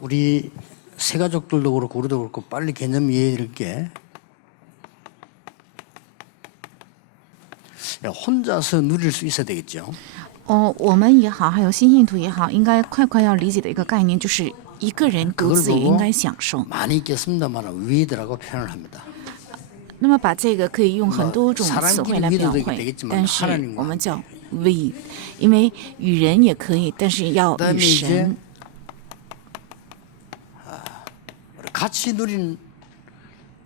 우리 새 가족들도 그렇고 우리도 그렇고 빨리 개념 이해할 게 혼자서 누릴 수 있어야 되겠죠. 我们也好，还有新信徒也好，应该快要理解的一个概念，就是一个人独自也应该享受。 많이 있겠습니다만 위드라고 표현을 합니다. 那么把这个可以用很多种词汇来描绘，但是我们叫 we， 因为与人也可以，但是要与神。 같이 누린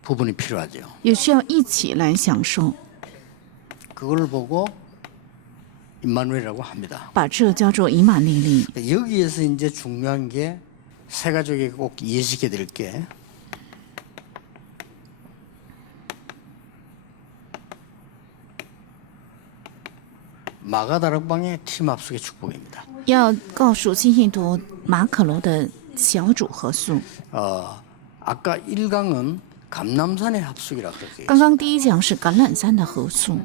부분이 필요하죠. 也需要一起来享受。 그걸 보고 임마누엘이라고 합니다. 把这叫做以马内利。 여기에서 이제 중요한 게 새 가족에게 꼭 이해시켜 드릴 게 마가다락방의 팀 합숙의 축복입니다. 要告诉新信徒马可楼的小组合宿。 아까 1강은 감람산의 합숙이라고 그랬어요. 刚刚第一讲是橄榄山的合宿。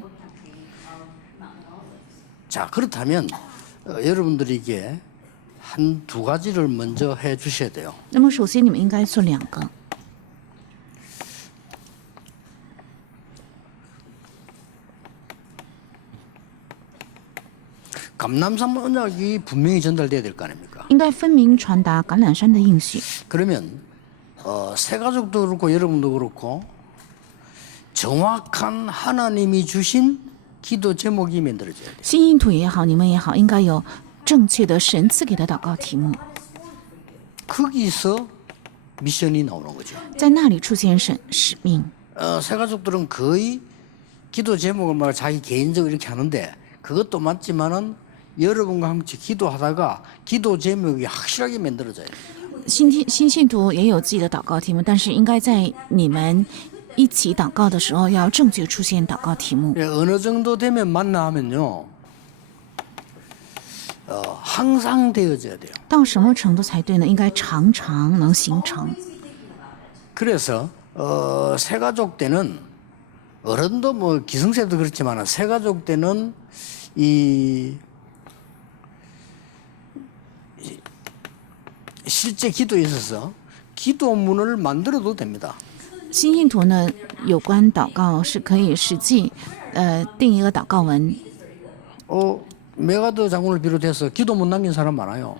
자, 그렇다면 여러분들에게 한 두 가지를 먼저 해 주셔야 돼요. 那么首先你们应该做两个。 감람산 언약이 분명히 전달돼야 될 거 아닙니까? 应该分明传达橄榄山的应许。 그러면 새 가족도 그렇고 여러분도 그렇고 정확한 하나님이 주신 기도 제목이 만들어져야 돼요. 新印土也好，你们也好，应该有正确的神赐给的祷告题目， 거기서 미션이 나오는 거죠. 在那里出现使命。 새 가족들은 거의 기도 제목을 막 자기 개인적으로 이렇게 하는데 그것도 맞지만은 여러분과 함께 기도하다가 기도 제목이 확실하게 만들어져요. 新信徒也有自己的祷告题目，但是应该在你们一起祷告的时候，要正确出现祷告题目。 어느 정도 되면 만나면요, 항상 되어져야 돼요. 到什么程度才对呢？应该常常能形成。 그래서 새 가족 때는 어른도 뭐 기성세도 그렇지만 새 가족 때는 이 실제 기도에 있어서 기도문을 만들어도 됩니다. 新信徒呢，有关祷告是可以实际定一个祷告文。 메가드 장군을 비롯해서 기도문 남긴 사람 많아요.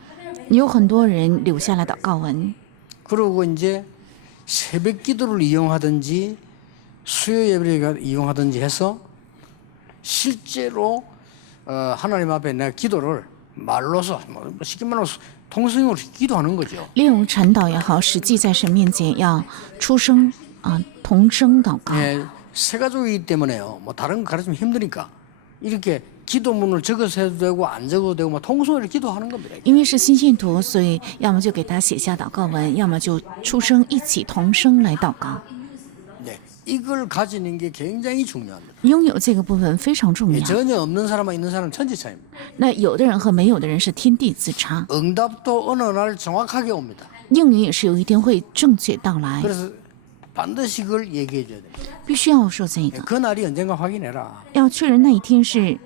有很多人留下了祷告文。 그리고 이제 새벽 기도를 이용하든지 수요 예배를 이용하든지 해서 실제로 하나님 앞에 내 기도를 말로서 뭐 쉽게 말하면 통성으로 기도하는 거죠. 利用晨祷也好，实际在神面前要出声同声祷告。 예, 새 가족이기 때문에요. 뭐 다른 거 가르치면 힘드니까 이렇게 기도문을 적어서 해도 되고 안 적어도 되고 뭐 통성으로 기도하는 겁니다. 因为是新信徒，所以要么就给他写下祷告文，要么就出声一起同声来祷告。 네, 이걸 가지는 게 굉장히 중요합니다. 拥有这个部分非常重 예, 要。 전혀 없는 사람과 있는 사람은 천지 차이입니다. 那有的人和没有的人是天地之差， 응답도 어느 날 정확하게 옵니다. 应允也是有一天会正确到来， 그래서 반드시 그걸 얘기해 줘야 됩니다. 必须要说这 예, 个， 그 날이 언젠가 확인해라. 要确认那一天是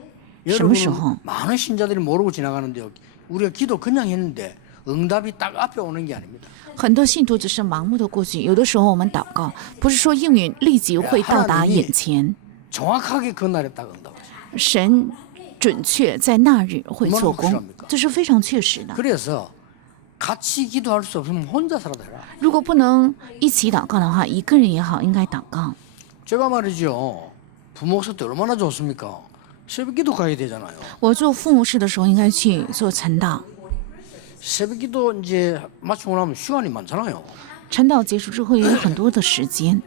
什么时候 여러분 。 많은 신자들이 모르고 지나가는데요. 우리가 기도 그냥 했는데 응답이 딱 앞에 오는 게 아닙니다. 很多信徒只是盲目的过去，有的时候我们祷告，不是说应允立即会到达眼前， 정확하게 그 날에 딱 응답하죠. 神准确在那日会做工，这是非常确实的。 그래서 같이 기도할 수 없으면 혼자 살아도 해라. 如果不能一起祷告的话，一个人也好，应该祷告。 제가 말이죠. 부목사 때 얼마나 좋습니까? 새벽 기도 가야 되잖아요. 我做父母事的时候，应该去做晨祷。 새벽 기도 이제 마치고 나면 시간이 많잖아요. 晨祷结束之后，也有很多的时间，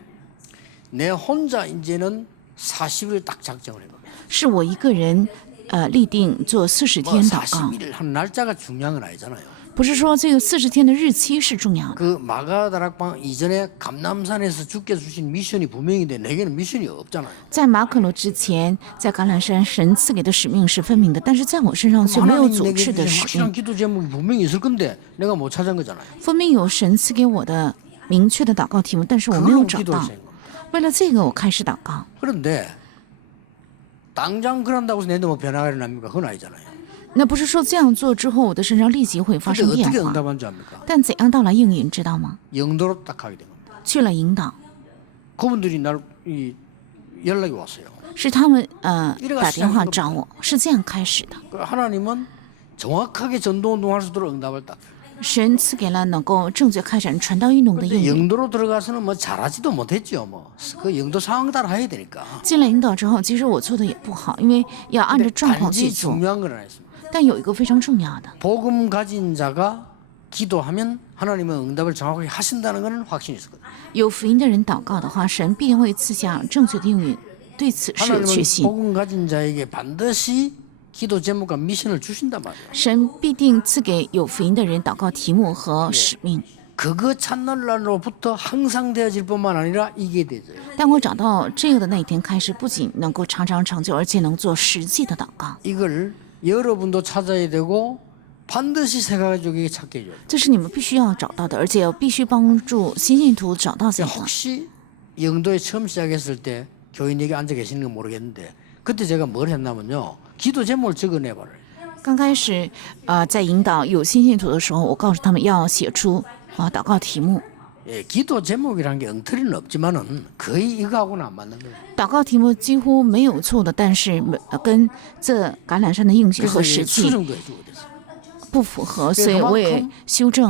내 혼자 이제는 40일 딱 작정을 해요. 是我一个人立定做40 뭐 天祷告， 40일 한 날짜가 중요한 건 아니잖아요. 不是说这个40天的日期是重要的。 그 마가다락방 이전에 감람산에서 주께 주신 미션이 분명인데 내게는 미션이 없잖아요. 在马可罗之前，在橄榄山神赐给的使命是分明的，但是在我身上却没有 하나님 组 내게 织的 주신 使 확실한 命。 기도 제목이 분명히 있을 건데 내가 못 찾은 거잖아요. 分明有神赐给我的明确的祷告题目，但是我没有 그걸로 找 기도를 到。 시작한 겁니다. 为了这个，我开始祷告。 그런데 당장 그런다고 해서 내 뭐 변화가 일어납니까? 그건 아니잖아요. 那不是说这样做之后，我的身上立即会发生变化。但怎样到来应允，知道吗？ 영도로 딱 가게 된 겁니다. 去了引导， 그분들이 연락이 왔어요. 是他们打电话找我，是这样开始的。 하나님은 정확하게 전도운동할 수 있도록 응답을 딱. 神赐给了能够正确开展传道运动的应允。 영도로 들어가서는 뭐 잘하지도 못했죠. 그 영도 상황 따라 해야 되니까. 进了引导之后，其实我做的也不好，因为要按照状况去 단지 做。 중요한 건 하나 있습니다. 但有一个非常重要的， 복음 가진 자가 기도하면 하나님은 응답을 정확하게 하신다는 것은 확신이 있었거든요. 有福音的人祷告的话，神必定会赐下正确的应允。对此是有确 하나님은 信。 복음 가진 자에게 반드시 기도 제목과 미션을 주신단 말이에요. 神必定赐给有福音的人祷告题目和使命。 그거 찾는 날로부터 항상 되어질 뿐만 아니라 이게 되죠. 当我找到这个的那一天开始，不仅能够常常成就，而且能做实际的祷告。 이걸 여러분도 찾아야 되고 반드시 세가족에게 찾게 해줘요. 这是你们必须要找到的，而且必须帮助新信徒找到这个。 혹시 영도에 처음 시작했을 때 교인에게 앉아 계시는 건 모르겠는데 그때 제가 뭘 했냐면요. 기도 제목을 적어내버려요. 刚开始在引导有新信徒的时候，我告诉他们要写出祷告题目。 예, 기도 제목이라는 게 엉터리는 없지만은 거의 이거하고는 안 맞는 거예요. 祷告题目几乎没有错的，但是跟这橄榄山的应许 그래서 和实际 수정도 해주고 그랬어요. 不符合，所以我也修正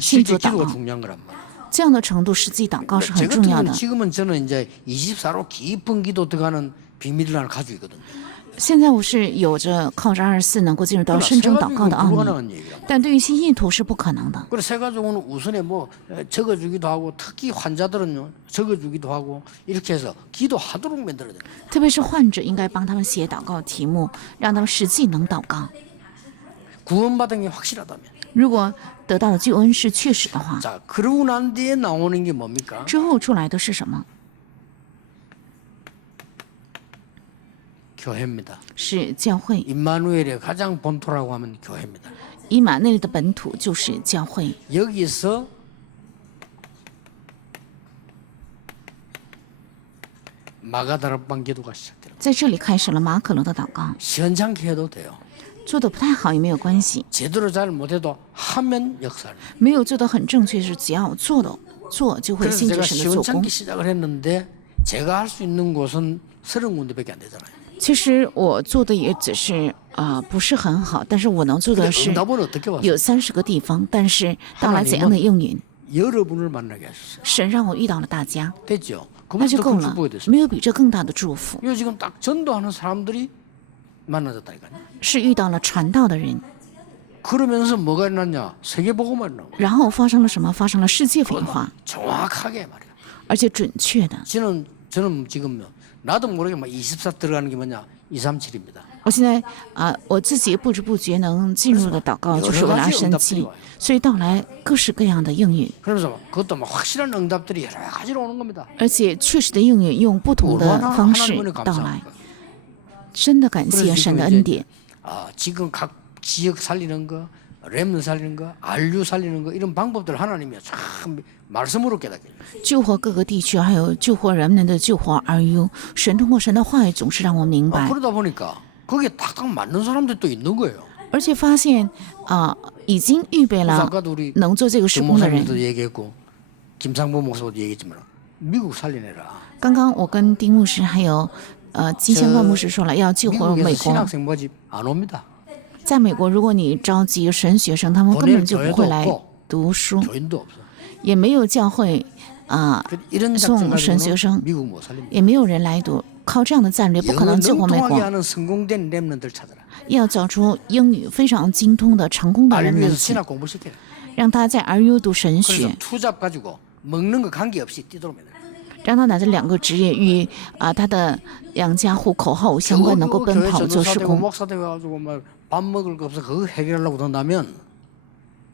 信徒 실제 祷 기도가 告。 중요한 거란 말이에요. 这样的程度，实际祷告是很 제 重要 같은 的 경우는 。 지금은 저는 이제 24로 깊은 기도 들어가는 비밀을 하나 가지고 있거든요. 现在我是有着靠着24能够进入到深正祷告的奥秘， 불가능한 얘기란 말이에요. 但对于新信徒是不可能的。 그래서 세가족은 우선에 뭐 적어주기도 하고 특히 환자들은요 적어주기도 하고 이렇게 해서 기도하도록 만들어야 돼요. 特别是患者，应该帮他们写祷告题目，让他们实际能祷告。 구원받은 게 확실하다면. 如果得到的救恩是确实的话， 자, 그러고 난 뒤에 나오는 게 뭡니까? 之后出来的是什么？ 교회입니다. 是教会。 임마누엘의 가장 본토라고 하면 교회입니다. 以马内利的本土就是教会。 여기서 마가다락방 기도가 시작돼요. 在这里开始了马可罗的祷告， 시원찮게 해도 돼요. 做的不太好也没有关系， 제대로 잘 못해도 하면 역사를. 没有做的很正确是只要做就会 그래서 信 제가 着神的做工 시원찮게 。 시작을 했는데 제가 할 수 있는 곳은 30군데밖에 안 되잖아요. 其实我做的也只是不是很好，但是我能做的 근데 是 응답은 어떻게 왔어요? 有30个地方，但是到来怎样的应允， 여러분을 만나게 하셨어요. 神让我遇到了大家， 됐죠? 那就 그보다 够 큰 了 축복이 ， 됐어요. 没有比这更大的祝福， 이거 지금 딱 전도하는 사람들이 만나졌다니까요. 是遇到了传道的人， 그러면서 뭐가 일어났냐? 세계복음만 나오고 然后发生了什么？发生了世界文化， 정확하게 말이야. 而且准确的。 저는 지금 나도 모르게 막 24 들어가는 게 뭐냐? 237입니다. 我现在我自己不知不觉能进入的祷告就是为了生气，所以到来各式各样的应允， 그러면서 그것도 막 확실한 응답들이 여러 가지로 오는 겁니다. 而且确实的应允用不同的 얼마나 方式 하나님을 到来 감사합니까? 。真的感谢 그래서 神的 지금 恩典。 이제 지금 각 지역 살리는 거, 렘 살리는 거, RU 살리는 거 이런 방법들 하나님이 참 말씀으로 깨닫게 해요. 救活各个地区，还有救活人们的救活 RU， 神通过神的话语总是让我明白， 그러다 보니까 거기에 딱딱 맞는 사람들이 또 있는 거예요. 而且发现已经预备 그래서 了 아까도 우리 能做这个施工的人。 목사님도 얘기했고 김상보 목사도 얘기했지만 미국 살리내라. 刚刚我跟丁牧师还有金千万牧师说了，要救活 미국에서 美国。 신학생 모집 안 옵니다. 在美国，如果你召集神学生，他们根本就不会来 보낼 교회도 없고 读书， 교인도 없어. 也没有教会 이런 송 작전 선수여성. 가지고는 미국 못 살립니다. 也没有人来读。靠这样的战略，不可能救活美 능통하게 国。 하는 성공된 렘넌트를 찾아라. 要找出英语非常精通的成功的人们 RU에서 ， 신학 공부를 시켜라. 让他在 RU 读神 그래서 学， 투잡 가지고 먹는 거 관계없이 뛰도록 만들어. 让他拿着2个职业与他的养家糊口号相关，能够奔跑做施 전도사 되고 工。 목사 되고 가지고 막 밥 먹을 거 없어 그거 해결하려고 든다면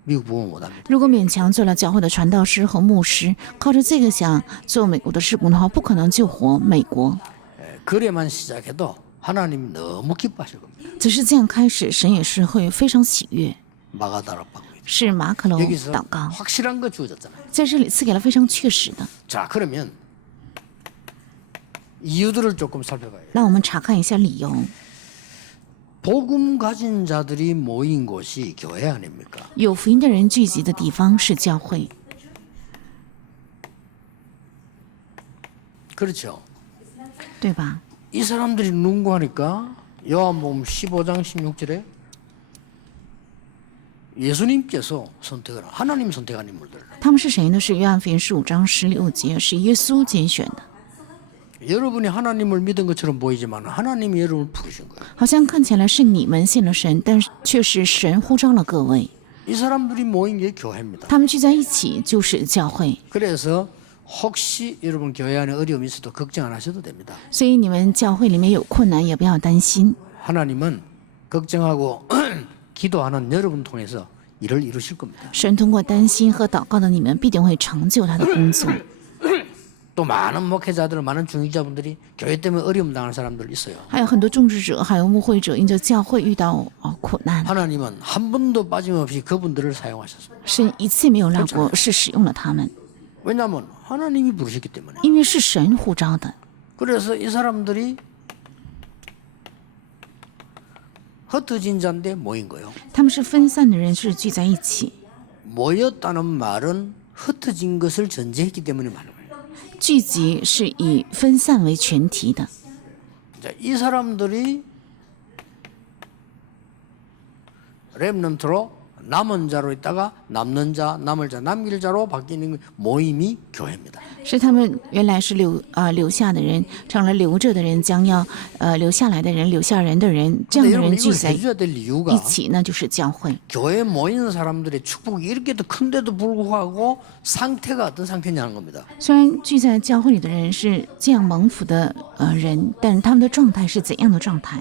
미국 부흥 못 합니다. 如果勉强做了教会的传道师和牧师，靠着这个想做美国的施工的话，不可能救活美国。 그래만 시작해도 하나님이 너무 기뻐하실 겁니다. 只是这样开始，神也是会非常喜悦。 마가다락방 是马可楼 여기서 祷告， 확실한 거 주어졌잖아요. 在这里赐给了非常确实的。 자 그러면 이유들을 조금 살펴봐요. 让我们查看一下理由。 복음 가진 자들이 모인 곳이 교회 아닙니까? 有福音的人聚集的地方是教会， 그렇죠. 对吧？ 이 사람들이 누구 하니까 요한복음 15장 16절에 예수님께서 선택을 하나님 선택한 인물들. 他们是谁呢？是约翰福音15章16节，是耶稣拣选的。 여러분이 하나님을 믿은 것처럼 보이지만 하나님이 여러분을 부르신 거예요. 好像看起来是你们信了神，但是却是神呼召了各位。 이 사람들이 모인 게 교회입니다. 他们聚在一起就是教会， 그래서 혹시 여러분 교회 안에 어려움이 있어도 걱정 안 하셔도 됩니다. 所以你们教会里面有困难也不要担心， 하나님은 걱정하고 기도하는 여러분 통해서 일을 이루실 겁니다. 神通过担心和祷告的你们必定会成就他的工作。 또 많은 목회자들, 많은 중직자분들이 교회 때문에 어려움 당하는 사람들 있어요. 还有很多种植者，还有牧会者，因着教会遇到苦难， 하나님은 한 번도 빠짐없이 그분들을 사용하셨습니다. 神一次没有落过，是使用了他们， 왜냐하면 하나님이 부르셨기 때문에. 因为是神呼召的。 그래서 이 사람들이 흩어진 자인데 모인 거예요. 他们是分散的人，是聚在一起。 모였다는 말은 흩어진 것을 전제했기 때문에 말하는 거예요. 聚集是以分散为前提的。 자, 이 사람들이 렘넌트로 남은 자로 있다가 남는 자, 남을 자, 남길 자로 바뀌는 모임이 교회입니다. 是他们原来是留下的人，成了留着的人，将要留下来的人，留下人的人，这样的 여러분 人聚 이걸 在 해줘야 될 이유가 一起，那就是教会。 교회에 모이는 사람들의 축복이 이렇게도 큰데도 불구하고 상태가 어떤 상태냐는 겁니다. 虽然聚在教会里的人是这样蒙福的人，但是他们的状态是怎样的状态？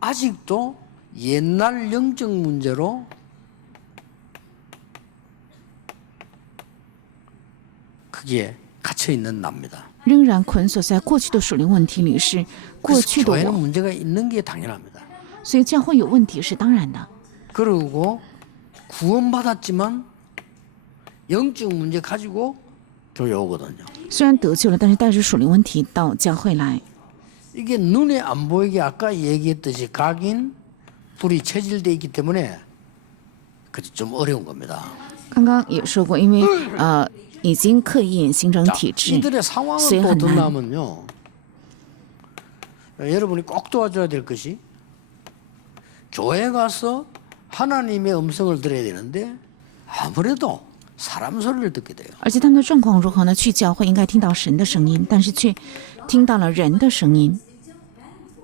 아직도 옛날 영적 문제로 그게 갇혀 있는 납니다. 仍然捆锁在过去的属灵问题里，是过 그래서 去的 교회는 我， 문제가 있는 게 당연합니다. 所以教会有问题是当然的。 그리고 구원받았지만 영적 문제 가지고 교회 오거든요. 虽然得救了，但是带着属灵问题到教会来。 이게 눈에 안 보이게 아까 얘기했듯이 각인 불이 체질돼 있기 때문에 좀 어려운 겁니다. 刚刚也说过，因为已经刻印形成 자, 体制， 이들의 상황은 所以 또 很难。 어떠냐면요. 여러분이 꼭 도와줘야 될 것이 교회 가서 하나님의 음성을 들어야 되는데 아무래도 사람 소리를 듣게 돼요. 而且他们的状况如何呢？去教会应该听到神的声音，但是却听到了人的声音。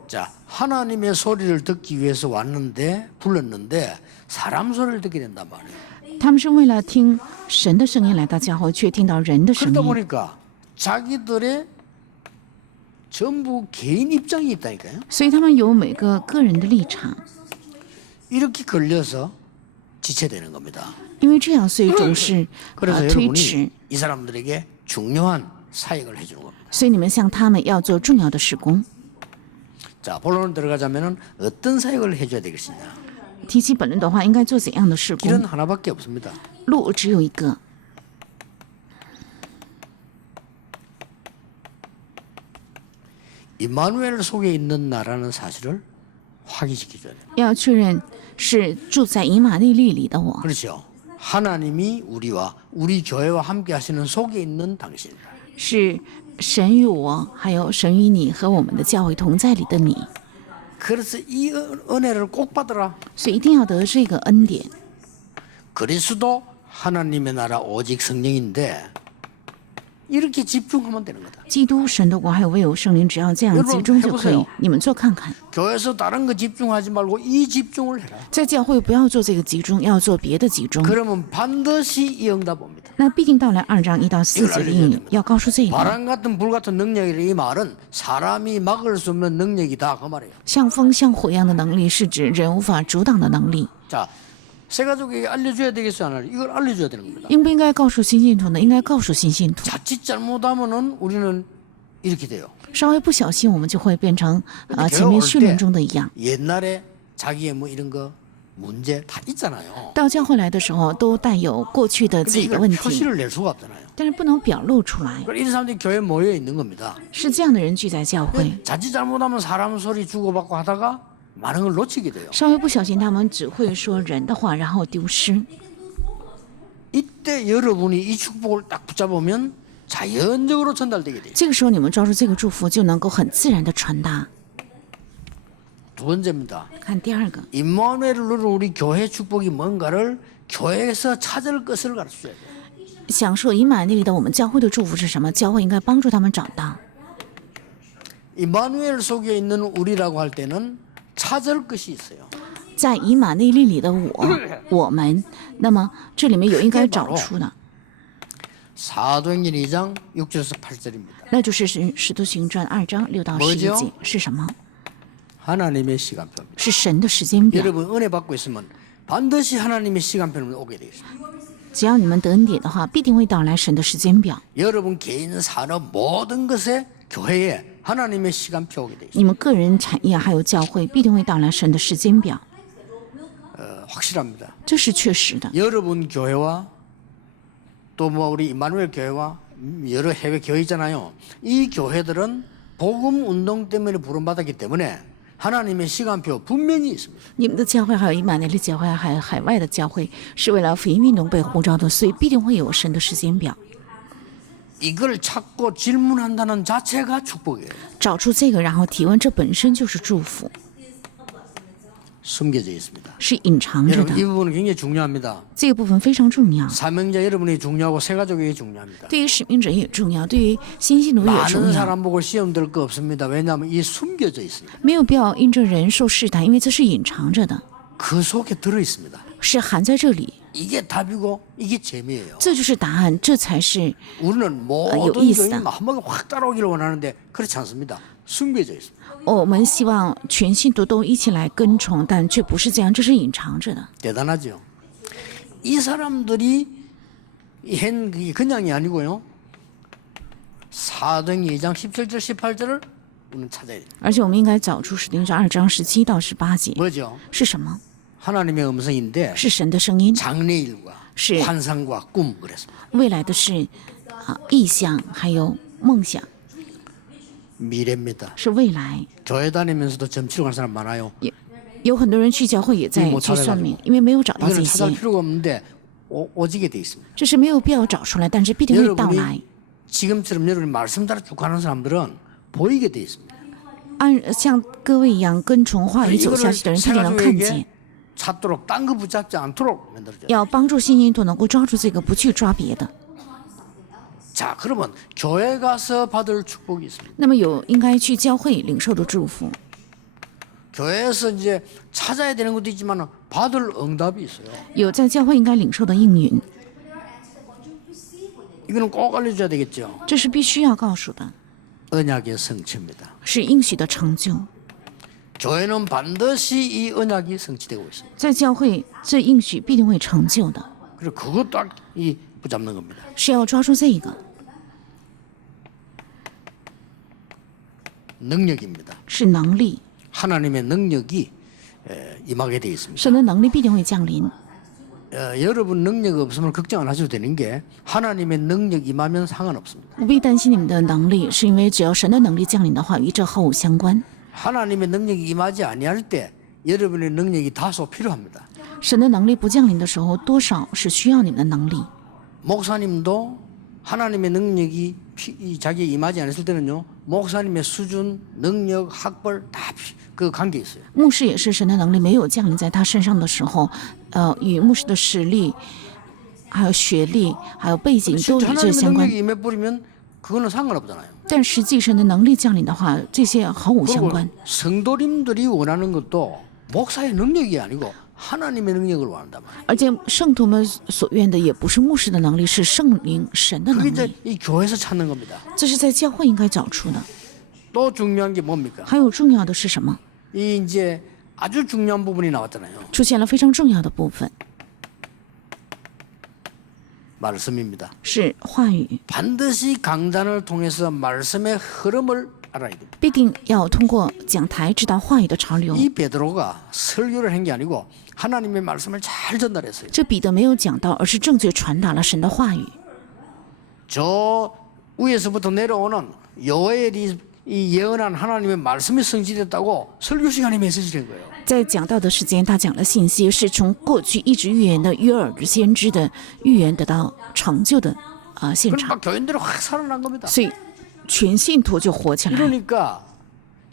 자, 하나님의 소리를 듣기 위해서 왔는데 불렀는데 사람 소리를 듣게 된단 말이에요. 他们是为了听神的声音来到教会，却听到人的声 그러다 音， 보니까 자기들의 전부 개인 입장이 있다니까요. 所以他们有每个个人的立场。 이렇게 걸려서 지체되는 겁니다. 因为这样，所以总是 그래서 推 여러분이 迟。 이 사람들에게 중요한 사역을 해주는 겁니다. 所以你们向他们要做重要的事工。 자, 본론으로 들어가자면은 어떤 사역을 해줘야 되겠느냐? 提起本论的话，应该做怎样的事 길은 工？ 하나밖에 없습니다. 路只有一个， 이마누엘 속에 있는 나라는 사실을 확인시켜줘야 돼요. 要确认是住在以马内利里的我， 그렇죠. 하나님이 우리와 우리 교회와 함께 하시는 속에 있는 당신. 是神与我，还有神与你和我们的教会同在里的你。 그래서 이 은혜를 꼭 받으라. 所以一定要得这个恩典。 그리스도 하나님의 나라 오직 성령인데 이렇게 집중하면 되는 거다. 基督神的国还有唯有圣灵，只要这样集中就可以。你们做看看， 교회에서 다른 거 집중하지 말고 이 집중을 해라. 在教会不要做这个集中，要做别的集中。 그러면 반드시 이 응답 옵니다. 那必定到来2章1到4节的应允，要告诉这一点。 바람 같은 불 같은 능력이라 이 말은 사람이 막을 수 없는 능력이다 그 말이에요. 像风像火一样的能力，是指人无法阻挡的能力。 자, 새 가족에게 알려줘야 되겠어요, 안 알려? 이걸 알려줘야 되는 겁니다. 应不应该告诉新信徒呢？应该告诉新信徒。 자칫 잘못하면은 우리는 이렇게 돼요. 稍微不小心，我们就会变成前面训练中的一样。 옛날에 자기의 뭐 이런 거 문제 다 있잖아요. 到教会来的时候，都带有过去的自 근데 己的 이걸 问题， 표시를 낼 수가 없잖아요. 但是不能表露出来。 그러니까 이런 사람들이 교회에 모여 있는 겁니다. 是这样的人聚在教会， 자칫 잘못하면 사람 소리 주고받고 하다가 많은 걸 놓치게 돼요. 稍微不小心，他们只会说人的话，然后丢失。 이때 여러분이 이 축복을 딱 붙잡으면 자연적으로 전달되게 돼요. 这个时候，你们抓住这个祝福，就能够很自然的传达。 두 번째입니다. 看第二个， 임마누엘을 누른 우리 교회 축복이 뭔가를 교회에서 찾을 것을 가르쳐줘야 돼요. 享受以马内利的我们教会的祝福是什么？教会应该帮助他们找到。 임마누엘 속에 있는 우리라고 할 때는 찾을 것이 있어요. 在以马内利里的我们，那么这里面有应该找出的， 사도행전 2장 6절에서 8절입니다. 那就是使徒行传2章6到11节是什么？ 하나님의 시간표입니다. 是神的时间表。 여러분 은혜 받고 있으면 반드시 하나님의 시간표는 오게 되겠습니다. 只要你们得恩典的话，必定会到来神的时间表。 여러분 개인 산업 모든 것에 교회에 하나님의 시간표 오게 되겠습니다. 你们个人产业还有教会，必定会到来神的时间表， 확실합니다. 这是确实的。 여러분 교회와 또 뭐 우리 임마누엘 교회와 여러 해외 교회 있잖아요. 이 교회들은 복음 운동 때문에 부름받았기 때문에 하나님의 시간표 분명히 있습니다. 你们的教会还有以马内利教会，还有海外的教会，是为了福音运动被呼召的，所以必定会有神的时间表。 이걸 찾고 질문한다는 자체가 축복이에요. 找出这个，然后提问，这本身就是祝福， 숨겨져 있습니다. 是隐藏着 여러분 이 的。 부분은 굉장히 중요합니다. 这个部分非常重要， 사명자 여러분이 중요하고 새가족에게 중요합니다. 对于使命者也重要，对于新信徒也重 많은 要。 사람 보고 시험 들 거 없습니다. 왜냐하면 이 숨겨져 있습니다. 没有必要因着人受试探，因为这是隐藏着的， 그 속에 들어 있습니다. 是含在这里。 이게 답이고 이게 재미예요. 这就是答案，这才是 우리는 모든 교인이 한 번에 확 따라오기를 원하는데 그렇지 않습니다. 숨겨져 있습니다. 我们希望全信徒都一起来跟从，但却不是这样，这是隐藏着的。 대단하죠. 이 사람들이 한 그게 그냥이 아니고요. 사도행전 2장 17절 18절을 우리는 찾아야 돼요. 而且我们应该找出使徒行传2章17到18节 뭐죠? 是什么？ 하나님의 음성인데 是神的声音， 장래일과 시. 환상과 꿈 그랬습니다. 未来的事意象还有梦想， 미래입니다. 是未来。 교회 다니면서도 점치러 가는 사람 많아요. 有很多人去教会也在去算命，因为没有找到 이거는 这 찾아갈 些， 필요가 없는데 오지게 돼 있습니다. 这是没有必要找出来，但是必定会到来。 여러분이 지금처럼 여러분이 말씀 따라 쭉 가는 사람들은 보이게 돼 있습니다. 像各位一样跟从话语走下去的人，他就能看见。 새가족에게 찾도록 딴 거 붙잡지 않도록 만들어져요. 要帮助新信徒能够抓住这个，不去抓别的。 자, 그러면 교회 가서 받을 축복이 있습니다. 那么应该去教会领受的祝福， 교회에서 이제 찾아야 되는 것도 있지만 받을 응답이 있어요. 有在教会应该领受的应允， 이거는 꼭 알려줘야 되겠죠. 这是必须要告诉的， 언약의 성취입니다. 是应许的成就。 교회는 반드시 이 언약이 성취되고 있습니다. 在教会，这应许必定会成就的， 그리고 그것도 이 붙잡는 겁니다. 是要抓住这个， 능력입니다. 是能力， 하나님의 능력이 임하게 되어 있습니다. 神的能力必定会降临。 여러분 능력 없으면 걱정 안 하셔도 되는 게 하나님의 능력 임하면 상관없습니다. 不必担心你们的能力，是因为只要神的能力降临的话，与这毫无相关。 하나님의 능력이 임하지 아니할 때 여러분의 능력이 다소 필요합니다. 神的能力不降临的时候，多少是需要你们的能力。 목사님도 하나님의 능력이 자기에 임하지 않았을 때는요, 목사님의 수준, 능력, 학벌 다 그 관계 있어요. 牧师也是神的能力没有降临在他身上的时候，与牧师的实力、还有学历、还有背景都与这 하나님의 相关。 능력이 임해버리면 그거는 상관없잖아요. 但实际神的能力降临的话，这些毫无相 그리고 关。 성도님들이 원하는 것도 목사의 능력이 아니고 하나님의 능력을 원한단 말이에요. 而且圣徒们所愿的也不是牧师的能力，是圣灵神的 그게 能 이제 力。 이 교회에서 찾는 겁니다. 这是在教会应该找出的。 또 중요한 게 뭡니까? 还有重要的是什么？ 이 이제 아주 중요한 부분이 나왔잖아요. 出现了非常重要的部分， 말씀입니다. 是话语。 반드시 강단을 통해서 말씀의 흐름을 알아야 됩니다. 必定要通过讲台知道话语的潮流。 이 베드로가 설교를 한 게 아니고 하나님의 말씀을 잘 전달했어요. 这彼得没有讲到，而是正确传达了神的话语。 저 위에서부터 내려오는 요엘이 이 예언한 하나님의 말씀이 성취됐다고 설교 시간에 메시지를 한 거예요. 在讲道的时间，他讲了信息是从过去一直预言的约尔先知的预言得到成就的现 그럼 场， 막 교인들이 확 살아난 겁니다. 所以全信徒就活起来， 그러니까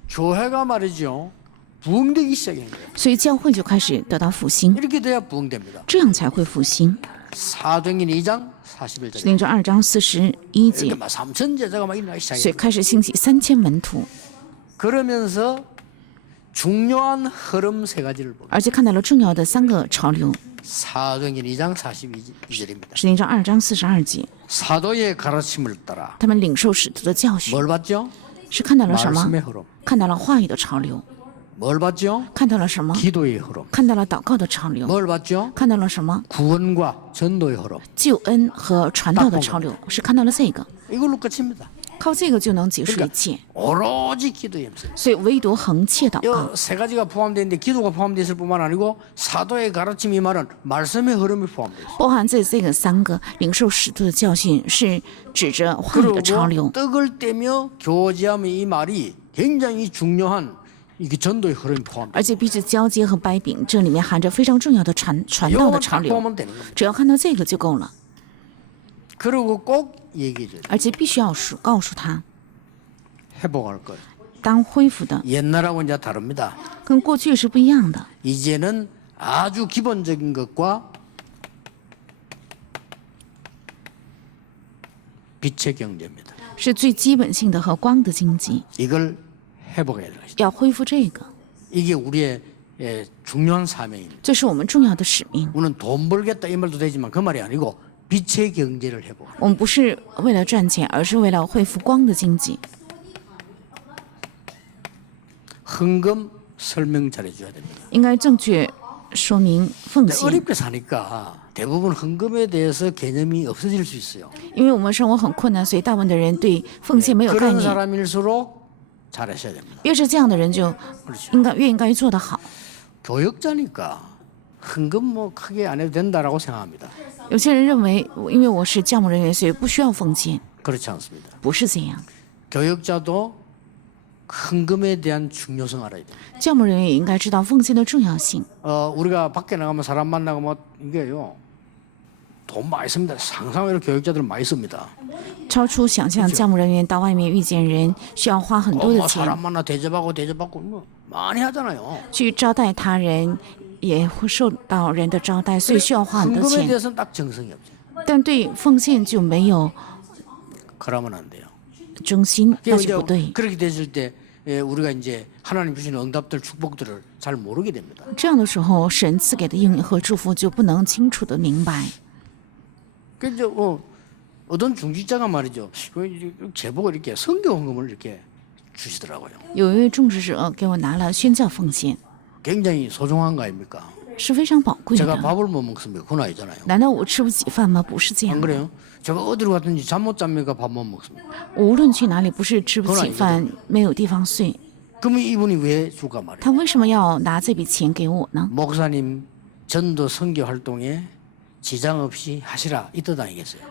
교회가 말이죠. 부흥되기 시작한 거예요. 所以教会就开始得到复兴， 이렇게 돼야 부흥됩니다. 这样才会复兴。 사도행전 2장 41절. 使徒2章41节， 막 3천 제자가 막 일어나기 所以 시작해요. 开始兴起3000门徒， 그러면서 중요한 흐름 세 가지를 봅니다. 而且看到了重要的3个潮流。 사도행전 2장 42절입니다. 使徒2章42节， 사도의 가르침을 따라 他们领受使徒的教训， 뭘 봤죠? 是看到了什么？ 말씀의 흐름. 看到了话语的潮流， 뭘 봤죠? 看到了什么？ 기도의 흐름. 看到了祷告的潮流， 뭘 봤죠? 看到了什么？ 구원과 전도의 흐름. 救恩和传道的潮流，是看到了这个， 이걸로 끝입니다. 靠这个就能结束一切。 오로지 기도의 염소. 所以唯独恒切祷告， 이 세 가지가 포함되는데 기도가 포함되어 있을 뿐만 아니고 사도의 가르침 이 말은 말씀의 흐름이 포함되어 있어요. 包含这个3个领受使徒的教训，是指着话语的潮 그리고 流。 떡을 떼며 교제하며 이 말이 굉장히 중요한 이게 전도의 흐름이 포함돼요. 而且彼此交接和掰饼，这里面含着非常重要的传道的 이거만 潮 딱 流。 보면 되는 겁니다. 只要看到这个就够了， 그리고 꼭 얘기해줘요. 而且必须要告诉他， 회복할 거예요. 当恢复的 옛날하고 이제 다릅니다. 跟过去是不一样的。 이제는 아주 기본적인 것과 빛의 경제입니다. 是最基本性的和光的经济， 이걸 회복해야 돼요. 要恢复这个， 이게 우리의 중요한 사명입니다. 这是我们重要的使命。 우리는 돈 벌겠다 이 말도 되지만 그 말이 아니고 빛의 경제를 회복. 我们不是为了赚钱，而是为了恢复光的经济。 헌금 설명 잘해줘야 됩니다. 应该正确说明奉献， 어렵게 사니까 대부분 헌금에 대해서 개념이 없어질 수 있어요. 因为我们生活很困难，所以大部分的人对奉献没有概 그런 念。 사람일수록 잘하셔야 됩니다. 越是这样的人，就越应该做得好。 교역자니까 헌금 뭐 크게 안 해도 된다라고 생각합니다. 有些人认为，因为我是教牧人员，所以不需要奉献， 그렇지 않습니다. 不是这样。 교역자도 헌금에 대한 중요성 알아야 돼요. 教牧人员也应该知道奉献的重要性。 우리가 밖에 나가면 사람 만나고 뭐 이게요. 돈 많이 씁니다. 상상외로 교역자들은 많이 씁니다. 超出想象，教牧人员到外面遇见人需要花很多的 뭐 钱 사람 만나 대접하고 뭐 많이 하잖아요. 去招待他人，也会受到人的招待，所以需要花很多 헌금에 钱。 대해서는 딱 정성이 없죠. 但对奉献就没有 그러면 안 돼요. 忠心，那 이제 就不对。 그렇게 됐을 때 우리가 이제 하나님 주시는 응답들 축복들을 잘 모르게 됩니다. 这样的时候，神赐给的应允和祝福就不能清楚的明白。 그래서 어떤 중직자가 말이죠. 제보고 이렇게 성교 헌금을 이렇게 주시더라고요. 有一位种植者给我拿了宣教奉献， 굉장히 소중한 거 아닙니까? 是非常宝贵 제가 的。 밥을 못 먹습니까? 그건 아니잖아요. 难道我吃不起饭吗？不是这 안 样的。 그래요? 제가 어디로 갔든지 잠 못 잡니까? 밥 못 먹습니까? 无论去哪里，不是吃不起饭，没有地方睡， 그러면 이분이 왜 줄까 말이에요? 他为什么要拿这笔钱给我呢？ 목사님 전도 선교 활동에 지장 없이 하시라 이 뜻 아니겠어요?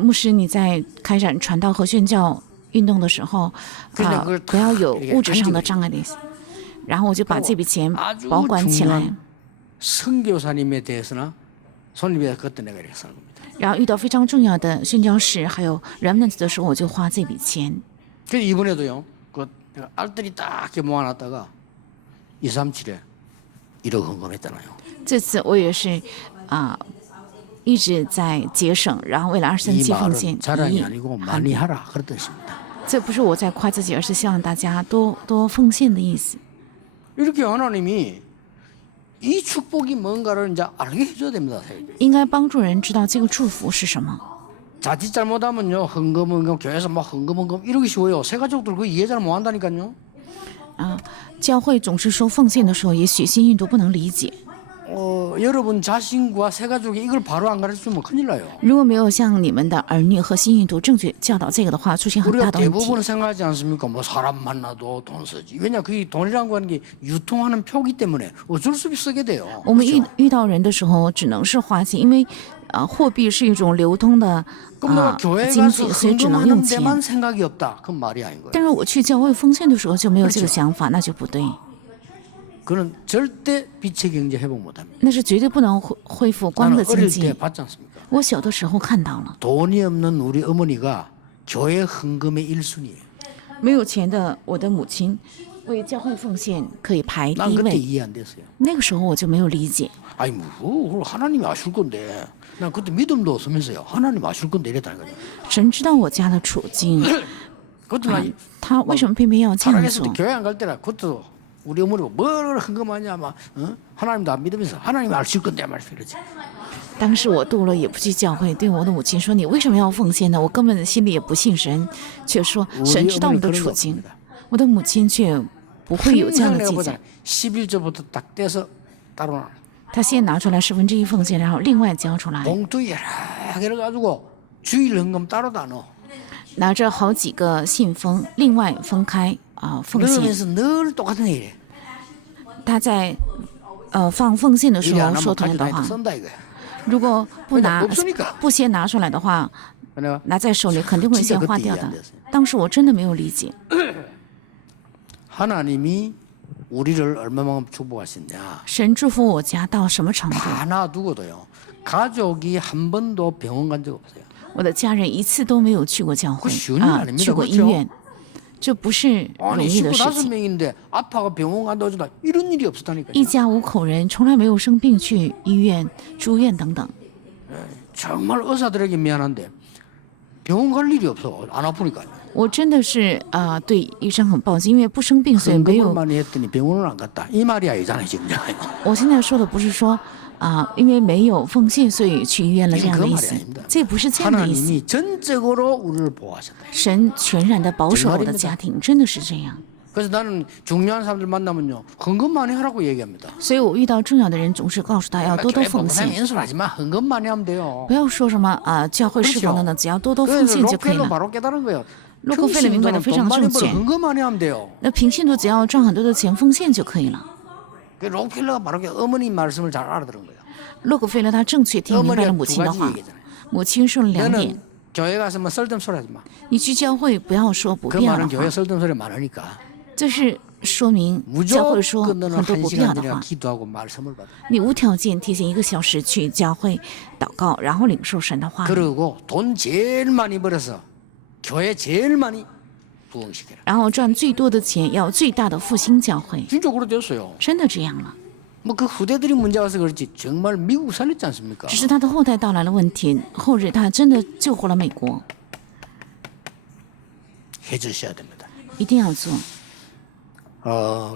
牧师，你在开展传道和宣教运动的时候，不要有物质上的障碍的意思。然后我就把这笔钱保管起来。 선교사님에 대해서나 손님에 그때 내가 이렇게 사는 겁니다. 然后遇到非常重要的宣教士还有 remnant 的时候，我就花这笔钱。 그래서 이번에도요. 그 내가 알뜰히 딱 이렇게 모아놨다가 237에 1억 헌금했잖아요. 这次我也是一直在节省，然后为了237奉献 이 말은 자랑이 1亿 아니고 많이 하라 그런 뜻입니다. 这不是我在夸自己，而是希望大家多奉献的意思。 이렇게 하나님이 이 축복이 뭔가를 이제 알게 해줘야 됩니다. 应该帮助人知道这个祝福是什么。 자칫 잘못하면요 헌금 교회에서 막 헌금 이러기 쉬워요. 새 가족들 그 이해 잘 못한다니까요. 教会总是说奉献的时候，也许新印度不能理解。 여러분 자신과 새 가족이 이걸 바로 안 가르치면 큰일 나요. 如果没有向你们的儿女和新印度正确教导这个的话，出现很 우리가 大的问题。 대부분 생각하지 않습니까? 뭐 사람 만나도 돈 쓰지. 왜냐 그게 돈이라는 거는 게 유통하는 표기 때문에 어쩔 수 없이 쓰게 돼요. 我们遇到人的时候，只能是花钱，因为货币是一种流通的 그럼 내가 교회 经 가서 济，所以只能用 헌금하는 钱。 데만 생각이 없다. 그건 말이 아닌 거예요. 但是我去教会奉献的时候就没有这个想法，那就不对， 그는 절대 빛의 경제 회복 못합니다. 那是绝对不能恢复光 나는 的经 어릴 때 济。 봤지 않습니까? 我小的时候看到了， 돈이 없는 우리 어머니가 교회 헌금의 1순위예요. 没有钱的我的母亲为教会奉献可以排 난 第一 그때 位， 이해 안 됐어요. 那个时候我就没有理解。 아니 뭐 하나님이 아실 건데 난 그때 믿음도 없으면서요. 하나님 아실 건데 이랬다는 거죠. 神知道我家的处境， 그것도 나 他为什么偏偏要这样 살아있을 做 때 ？ 교회 안 갈 때라 그것도 우리 어머니가 뭘 헌금하냐 막 하나님도 안 믿으면서 하나님 아실 건데 말이지 그러지. 当时我度了也不去教会，对我的母亲说：“你为什么要奉献呢？”我根本心里也不信神，却说神知道你的处境。我的母亲却不会有这样的计较， 11조부터 딱 떼서 따로 놔. 她先拿出来1/10奉献，然后另外交出来， 봉투에 여러 개를 가지고 주일 헌금 따로 다 넣어. 拿着好几个信封，另外分开奉献。 그러면서 늘 똑같은 얘기해. 她在放奉献的时 일이 안 候说 하면 同样的 가져다니까 话， 쓴다 이거야. 如果不拿 없으니까. 不先拿出来的话， 내가 拿在手里肯定会先花掉的。当时我真的没有理解， 하나님이 우리를 얼마만큼 축복하시냐. 神祝福我家到什么程度？ 하나 두고도요. 가족이 한 번도 병원 간 적 없어요. 我的家人一次都没有去过教会 쉬운일아닙니다 去过医院，这不是容 아니 易的事情。 15명인데 아파가 병원 간다 오준다 이런 일이 없었다니까요. 一家5口人从来没有生病去医院住院等等。 정말 의사들에게 미안한데 병원 갈 일이 없어. 안 아프니까. 我真的是对医生很抱歉，因为不生病，所以没 헌금을 有。 많이 했더니 병원을 안 갔다. 이 말이 아니잖아요 지금. 我现在说的不是说因为没有奉献，所以去医院了这样的意思 이건 그 말이 아닙니다. ，这不是这样的意思。 하나님이 전적으로 우리를 보호하셨다. 神全然的保守我的家庭，真的是这样。 그래서 나는 중요한 사람들 만나면요 헌금 많이 하라고 얘기합니다. 所以我遇到重要的人，总是告诉他要多多 교회 奉 봉사님 献， 인수하지만 헌금 많이 하면 돼요. 不要说什么教会侍奉等等，只要多多奉 그래서 献就可以 록펠러 了。 바로 깨달은 거예요. 洛克菲勒明白的非 돈 常 많이 正 벌어 确， 헌금 많이 하면 돼요. 那平信徒只要赚很多的钱奉献就可以了。 그 록펠러가 바로 어머니 말씀을 잘 알아들은 거예요. 洛克菲勒他正确听明白了 어머니가 母 두 亲的 가지 话， 얘기잖아요. 母亲说了2点 너는 ： 교회 가서 뭐 쓸데없는 소리 하지 마. 你去教会不要说不 그 必要的 말은 话 교회 ， 쓸데없는 소리 많으니까 这是说明教会说 무조건 很 너는 多 한 不必要 시간 的 전에 话。 기도하고 말씀을 받아. 你无条件提前1个小时去教会祷告，然后领受神的话语， 그리고 돈 제일 많이 벌어서 교회 제일 많이 부흥시켜라. 然后赚最多的钱，要最大的复兴教会。 진짜 그렇게 됐어요. 真的这样了， 뭐 그 후대들이 문제 와서 그렇지 정말 미국 살렸지 않습니까? 只是他的后代到来了问题，后日他真的救活了美国， 해주셔야 됩니다. 一定要做。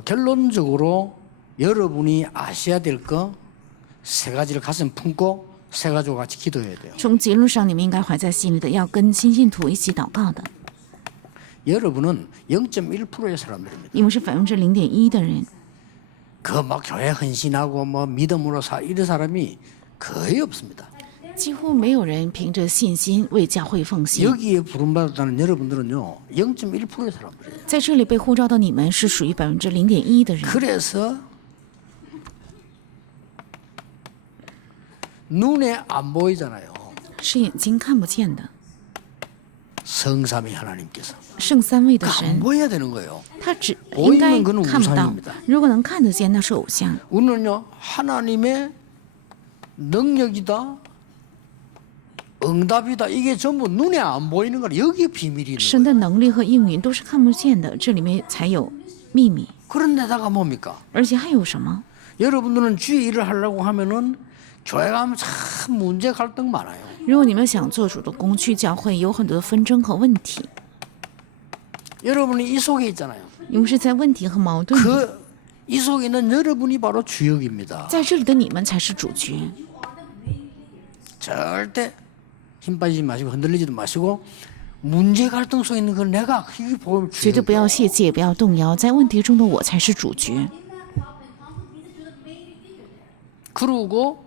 결론적으로 여러분이 아셔야 될 거 세 가지를 가슴 품고 세 가지와 같이 기도해야 돼요. 从结论上，你们应该怀在心里的，要跟新信徒一起祷告的。 여러분은 0.1%의 사람들입니다. 你们是0.1%的人， 그 막 교회 헌신하고 뭐 믿음으로 이런 사람이 거의 없습니다. 几乎没有人凭着信心为教会奉献。 여기에 부름받았다는 여러분들은요 0.1%의 사람들이에요. 在这里被呼召的你们是属于0.1%的人， 그래서 눈에 안 보이잖아요. 是眼睛看不见的。 성삼위 하나님께서 圣三位的 안 神， 보여야 되는 거예요. 他只应该 보이는 거는 看不到 우상입니다 。如果能看得见，那是偶像。 우리는요 하나님의 능력이다, 응답이다 이게 전부 눈에 안 보이는 거라 여기에 비밀이 있는 神 거예요. 的能力和应允都是看不见的，这里面才有秘密。 그런데다가 뭡니까? 而且还有什么？ 여러분들은 주의 일을 하려고 하면은 교회 가면 참 문제 갈등 많아요. 如果你们想做主的工，去教会有很多的纷争和问题， 여러분이 이 속에 있잖아요. 你们是在问题和矛盾里， 그 이 속에 있는 여러분이 바로 주역입니다. 在这里的你们才是主角。 절대 힘 빠지지 마시고 흔들리지도 마시고 문제 갈등 속에 있는 건 내가 이게 보면 绝对不要泄气，也不要动摇，在问题中的我才是主角。 그리고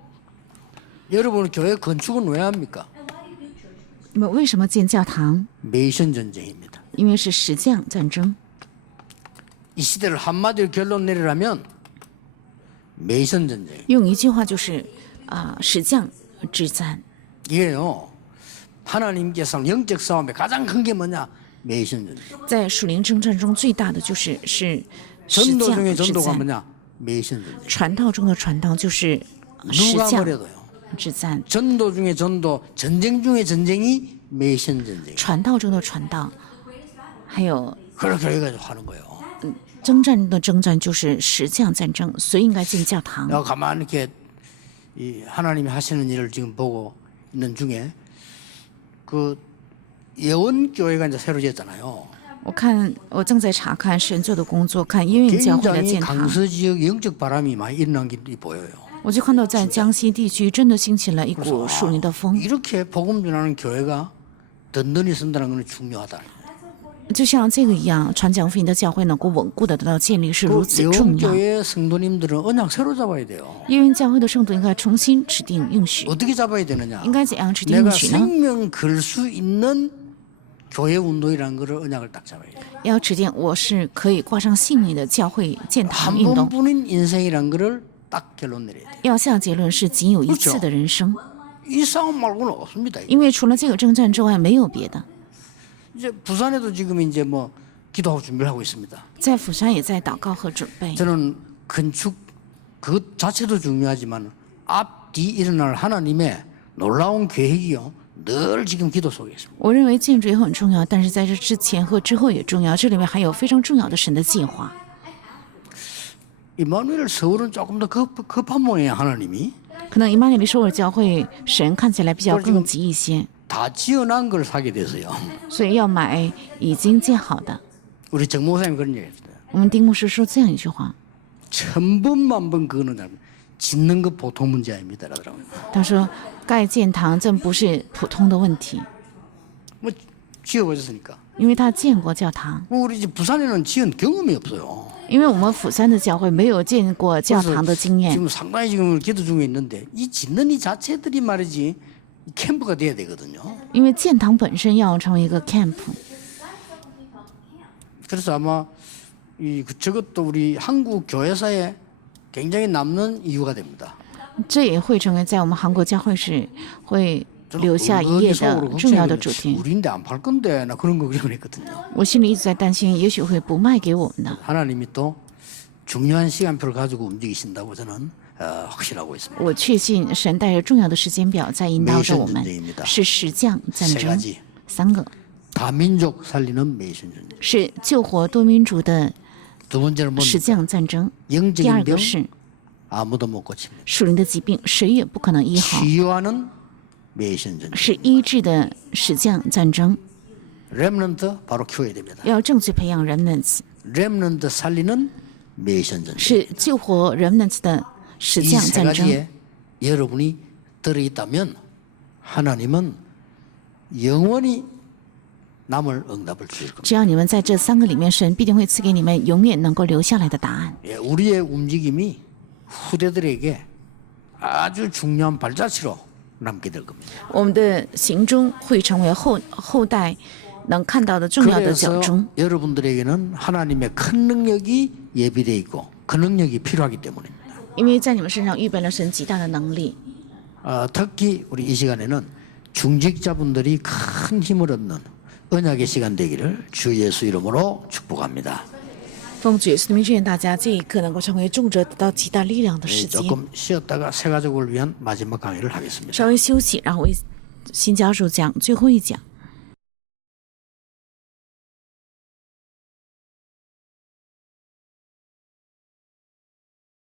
여러분 교회 건축은 왜 합니까? 那么为什么建教堂？ 메이션 전쟁입니다. 因为是石匠战争。 이 시대를 한마디로 결론 내리라면 메이션 전쟁. 用一句话就是石匠之战。 이게요. 하나님께서 영적 싸움의 가장 큰 게 뭐냐? 메이션 전쟁. 在属灵征战中最大的是石 전도 匠 중에 之 전도가 战， 뭐냐? 메이션 전쟁. 传道中的传道就是石 누가 匠 뭐래도요. 之战， 전도 중에 전도, 전쟁 중에 전쟁이 메이션 전쟁. 传道中的传道，还有 그렇게 해가지고 하는 거예요. 征战中的征战就是石匠战争，所以应该建教堂。 내가 가만히 이렇게 이 하나님이 하시는 일을 지금 보고 있는 중에 그 예원교회가 이제 새로 지었잖아요. 我正在查看神做的工作，看医院教会的 굉장히 建堂， 강서 지역 영적 바람이 많이 일어난 게 보여요. 我就看到在江西地区真的兴起了一股属灵的风。 이렇게 복음 전하는 교회가 든든히 선다는 건 중요하다. 就像这个一样，传讲福音的教会能够稳固的得到建立是如 그 此重要。 예원교회 성도님들은 언약 새로 잡아야 돼요. 医院教会的圣徒应该重新指定应许， 어떻게 잡아야 되느냐? 应该怎样指定 내가 应许呢？ 생명 걸 수 있는 교회 운동이라는 거를 언약을 딱 잡아야 돼요. 要指定我是可以挂上性命的教会建堂 한 运动。 번뿐인 인생이란 거를 딱 결론 내려야 돼요. 要下结论是仅有一次的人生， 이 싸움 말고는 없습니다. 因为除了这个征战之外没有别的。 이제 부산에도 지금 이제 뭐 기도하고 준비를 하고 있습니다. 在釜山也在祷告和准备。 저는 건축 그 자체도 중요하지만 앞뒤 일어날 하나님의 놀라운 계획이요. 늘 지금 기도 속에 있습니다. 我认为建筑也很重要，但是在这之前和之后也重要，这里面还有非常重要的神的计划。 이마누엘 서울은 조금 더 급한 모양이에요. 하나님이 可能以马内利首尔教会神看起来比较更急一些， 다 지어난 걸 사게 돼서요. 所以要买已经建好的。 우리 정 목사님 그런 얘기했어요. 我们丁牧师说这样一句话， 천번만번 그거는 짓는 거 보통 문제 아닙니다. 라더라고요. 他说盖建堂这不是普通的问题， 뭐 지어보셨으니까. 因为他建过教堂。 우리 집 부산에는 지은 경험이 없어요. 因为我们釜山的教会没有建过教堂的经验， 지금 상당히 지금 기도 중에 있는데 이 짓는 이 자체들이 말이지 캠프가 돼야 되거든요. 因为建堂本身要成为一个 camp， 그래서 아마 저것도 우리 한국 교회사에 굉장히 남는 이유가 됩니다. 这也会成为在我们韩国教会是会留下一页的重要的主题。 우리인데 안 팔 건데 나 그런 거 걱정했거든요. 我心里一直在担心，也许会不卖给我们的。 하나님이 또 중요한 시간표를 가지고 움직이신다고 저는 확신하고 있습니다. 我确信神带着重要的时间表在引导着我们，是石匠战 세 争 가지 三个， 다민족 살리는 메이션 전쟁. 是救活多民族的 두 번째는 石 뭡니까? 匠战争。第 영적인 二 병 个是 아무도 못 고칩니다. 属灵的疾病，谁也不可能医好， 치유하는 메이션 전쟁. 是医治的石匠战争。 렘넌트 바로 키워야 됩니다. 要正确培养 remnants， 렘넌트 살리는 메이션 전쟁. 是救活 remnants 的石 이 匠 세 战争。 가지에 여러분이 들어있다면 하나님은 영원히 남을 응답을 주실 겁니다. 只要你们在这三个里面，神必定会赐给你们永远能够留下来的答案。 예, 우리의 움직임이 후대들에게 아주 중요한 발자취로 남게 될 겁니다. 我们的行踪会成为后代能看到的重要的脚 그래서 踪。 여러분들에게는 하나님의 큰 능력이 예비되어 있고 그 능력이 필요하기 때문입니다. 因为在你们身上预备了神极大的能力。 특히 우리 이 시간에는 중직자분들이 큰 힘을 얻는 언약의 시간 되기를 주 예수 이름으로 축복합니다. 奉主耶稣的名，祝愿大家这一刻能够成为重者得到极大力量的 네, 时间。 조금 쉬었다가 새 가족을 위한 마지막 강의를 하겠습니다. 稍微休息，然后为新家属讲最后一讲。